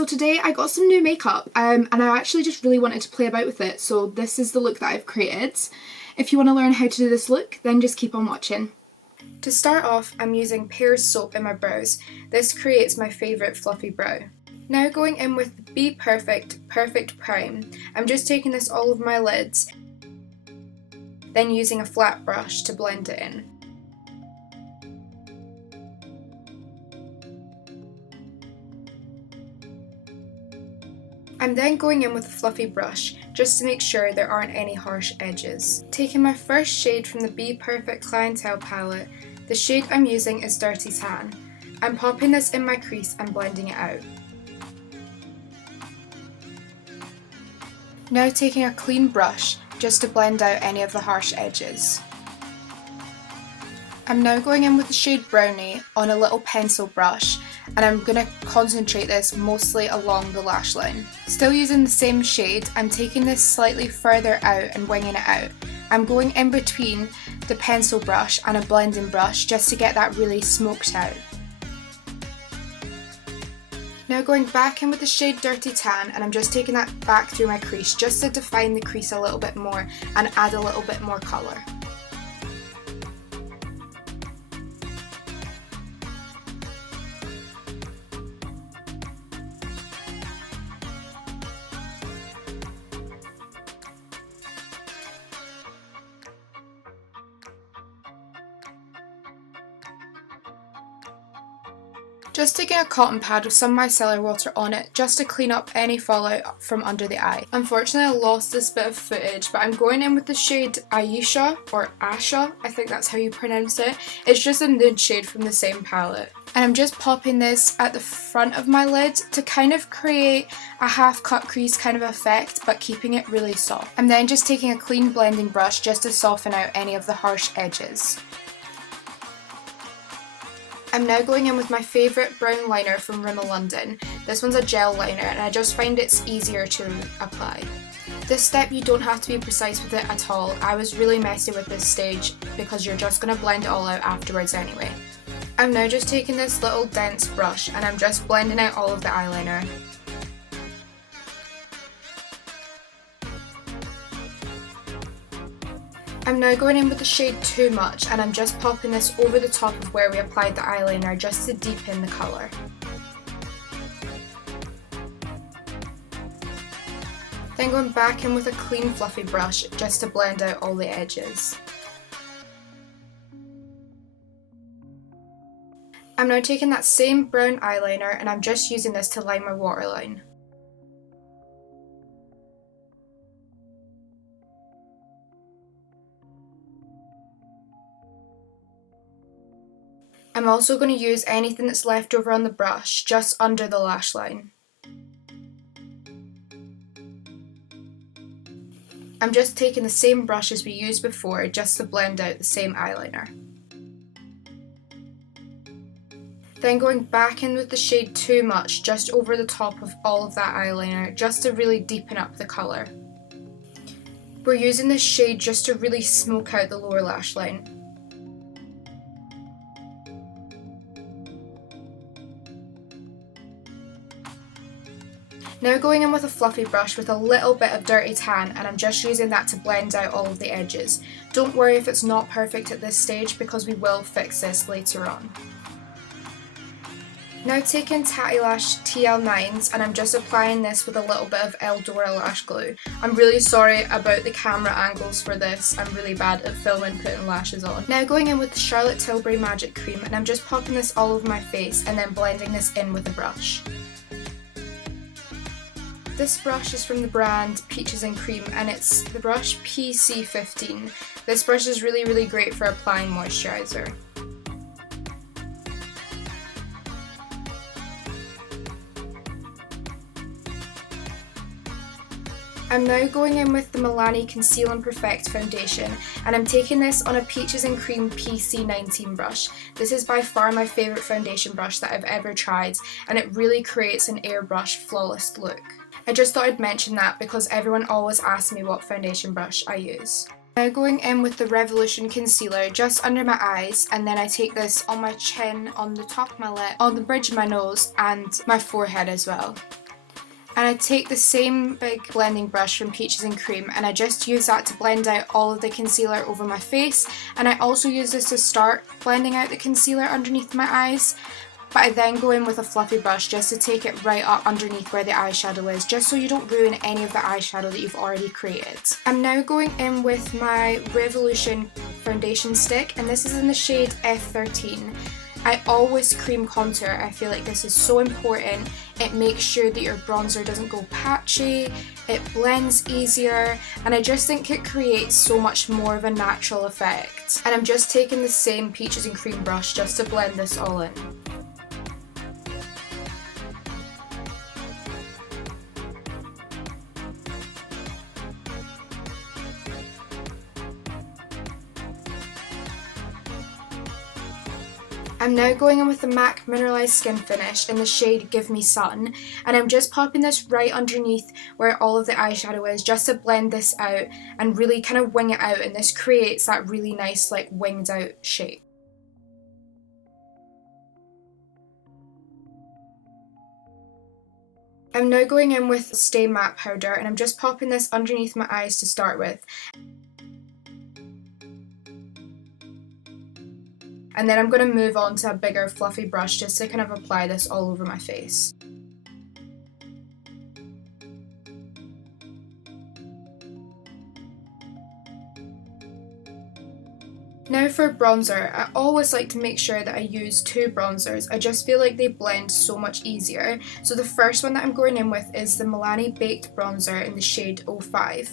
So today I got some new makeup and I actually just really wanted to play about with it, so this is the look that I've created. If you want to learn how to do this look, then just keep on watching. To start off, I'm using Pear's soap in my brows. This creates my favourite fluffy brow. Now going in with Bperfect Perfect Prime, I'm just taking this all over my lids, then using a flat brush to blend it in. I'm then going in with a fluffy brush, just to make sure there aren't any harsh edges. Taking my first shade from the Bperfect Clientele palette, the shade I'm using is Dirty Tan. I'm popping this in my crease and blending it out. Now taking a clean brush, just to blend out any of the harsh edges. I'm now going in with the shade Brownie on a little pencil brush, and I'm going to concentrate this mostly along the lash line. Still using the same shade, I'm taking this slightly further out and winging it out. I'm going in between the pencil brush and a blending brush just to get that really smoked out. Now going back in with the shade Dirty Tan, and I'm just taking that back through my crease just to define the crease a little bit more and add a little bit more colour. Just taking a cotton pad with some micellar water on it just to clean up any fallout from under the eye. Unfortunately I lost this bit of footage, but I'm going in with the shade Aisha, or Asha, I think that's how you pronounce it. It's just a nude shade from the same palette. And I'm just popping this at the front of my lid to kind of create a half cut crease kind of effect, but keeping it really soft. I'm then just taking a clean blending brush just to soften out any of the harsh edges. I'm now going in with my favourite brown liner from Rimmel London. This one's a gel liner and I just find it's easier to apply. This step you don't have to be precise with it at all. I was really messy with this stage because you're just going to blend it all out afterwards anyway. I'm now just taking this little dense brush and I'm just blending out all of the eyeliner. I'm now going in with the shade Too Much, and I'm just popping this over the top of where we applied the eyeliner just to deepen the colour. Then going back in with a clean fluffy brush just to blend out all the edges. I'm now taking that same brown eyeliner and I'm just using this to line my waterline. I'm also going to use anything that's left over on the brush just under the lash line. I'm just taking the same brush as we used before just to blend out the same eyeliner. Then going back in with the shade Too Much just over the top of all of that eyeliner just to really deepen up the colour. We're using this shade just to really smoke out the lower lash line. Now going in with a fluffy brush with a little bit of Dirty Tan, and I'm just using that to blend out all of the edges. Don't worry if it's not perfect at this stage because we will fix this later on. Now taking Tatty Lash TL9s and I'm just applying this with a little bit of Eldora lash glue. I'm really sorry about the camera angles for this, I'm really bad at filming putting lashes on. Now going in with the Charlotte Tilbury Magic Cream, and I'm just popping this all over my face and then blending this in with a brush. This brush is from the brand Peaches and Cream and it's the brush PC15. This brush is really great for applying moisturiser. I'm now going in with the Milani Conceal and Perfect foundation, and I'm taking this on a Peaches and Cream PC19 brush. This is by far my favourite foundation brush that I've ever tried, and it really creates an airbrush flawless look. I just thought I'd mention that because everyone always asks me what foundation brush I use. Now going in with the Revolution concealer just under my eyes, and then I take this on my chin, on the top of my lip, on the bridge of my nose and my forehead as well. And I take the same big blending brush from Peaches and Cream and I just use that to blend out all of the concealer over my face, and I also use this to start blending out the concealer underneath my eyes. But I then go in with a fluffy brush just to take it right up underneath where the eyeshadow is, just so you don't ruin any of the eyeshadow that you've already created. I'm now going in with my Revolution foundation stick, and this is in the shade F13. I always cream contour. I feel like this is so important. It makes sure that your bronzer doesn't go patchy, it blends easier, and I just think it creates so much more of a natural effect. And I'm just taking the same Peaches and Cream brush just to blend this all in. I'm now going in with the MAC Mineralized Skin Finish in the shade Give Me Sun, and I'm just popping this right underneath where all of the eyeshadow is just to blend this out and really kind of wing it out, and this creates that really nice like winged out shape. I'm now going in with Stay Matte Powder, and I'm just popping this underneath my eyes to start with. And then I'm going to move on to a bigger fluffy brush just to kind of apply this all over my face. Now for bronzer, I always like to make sure that I use two bronzers. I just feel like they blend so much easier. So the first one that I'm going in with is the Milani Baked Bronzer in the shade 05.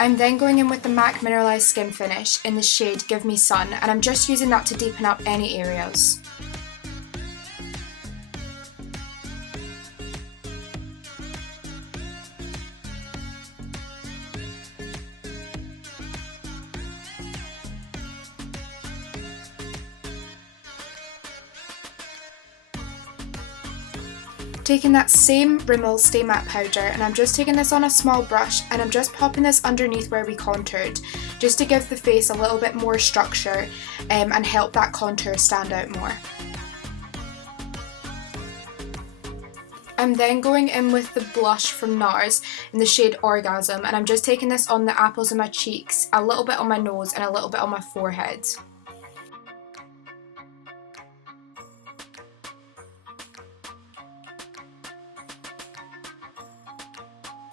I'm then going in with the MAC Mineralized Skin Finish in the shade Give Me Sun, and I'm just using that to deepen up any areas. Taking that same Rimmel Stay Matte Powder, and I'm just taking this on a small brush and I'm just popping this underneath where we contoured, just to give the face a little bit more structure and help that contour stand out more. I'm then going in with the blush from NARS in the shade Orgasm, and I'm just taking this on the apples of my cheeks, a little bit on my nose and a little bit on my forehead.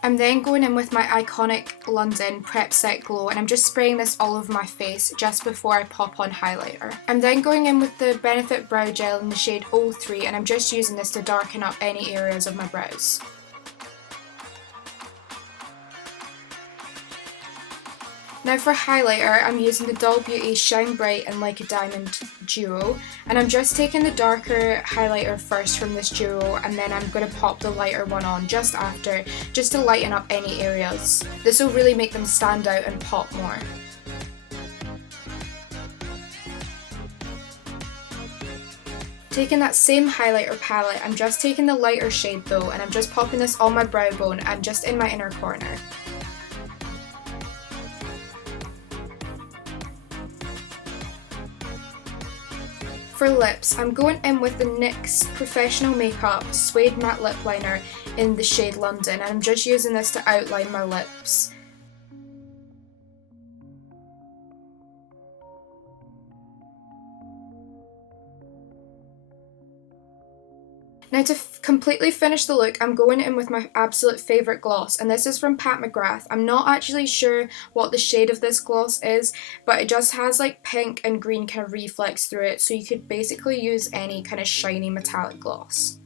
I'm then going in with my iconic London Prep Set Glow, and I'm just spraying this all over my face just before I pop on highlighter. I'm then going in with the Benefit Brow Gel in the shade 03, and I'm just using this to darken up any areas of my brows. Now for highlighter, I'm using the Doll Beauty Shine Bright and Like a Diamond duo, and I'm just taking the darker highlighter first from this duo, and then I'm going to pop the lighter one on just after, just to lighten up any areas. This will really make them stand out and pop more. Taking that same highlighter palette, I'm just taking the lighter shade though, and I'm just popping this on my brow bone and just in my inner corner. For lips, I'm going in with the NYX Professional Makeup Suede Matte Lip Liner in the shade London, and I'm just using this to outline my lips. Now to completely finish the look, I'm going in with my absolute favourite gloss, and this is from Pat McGrath. I'm not actually sure what the shade of this gloss is, but it just has like pink and green kind of reflex through it, so you could basically use any kind of shiny metallic gloss.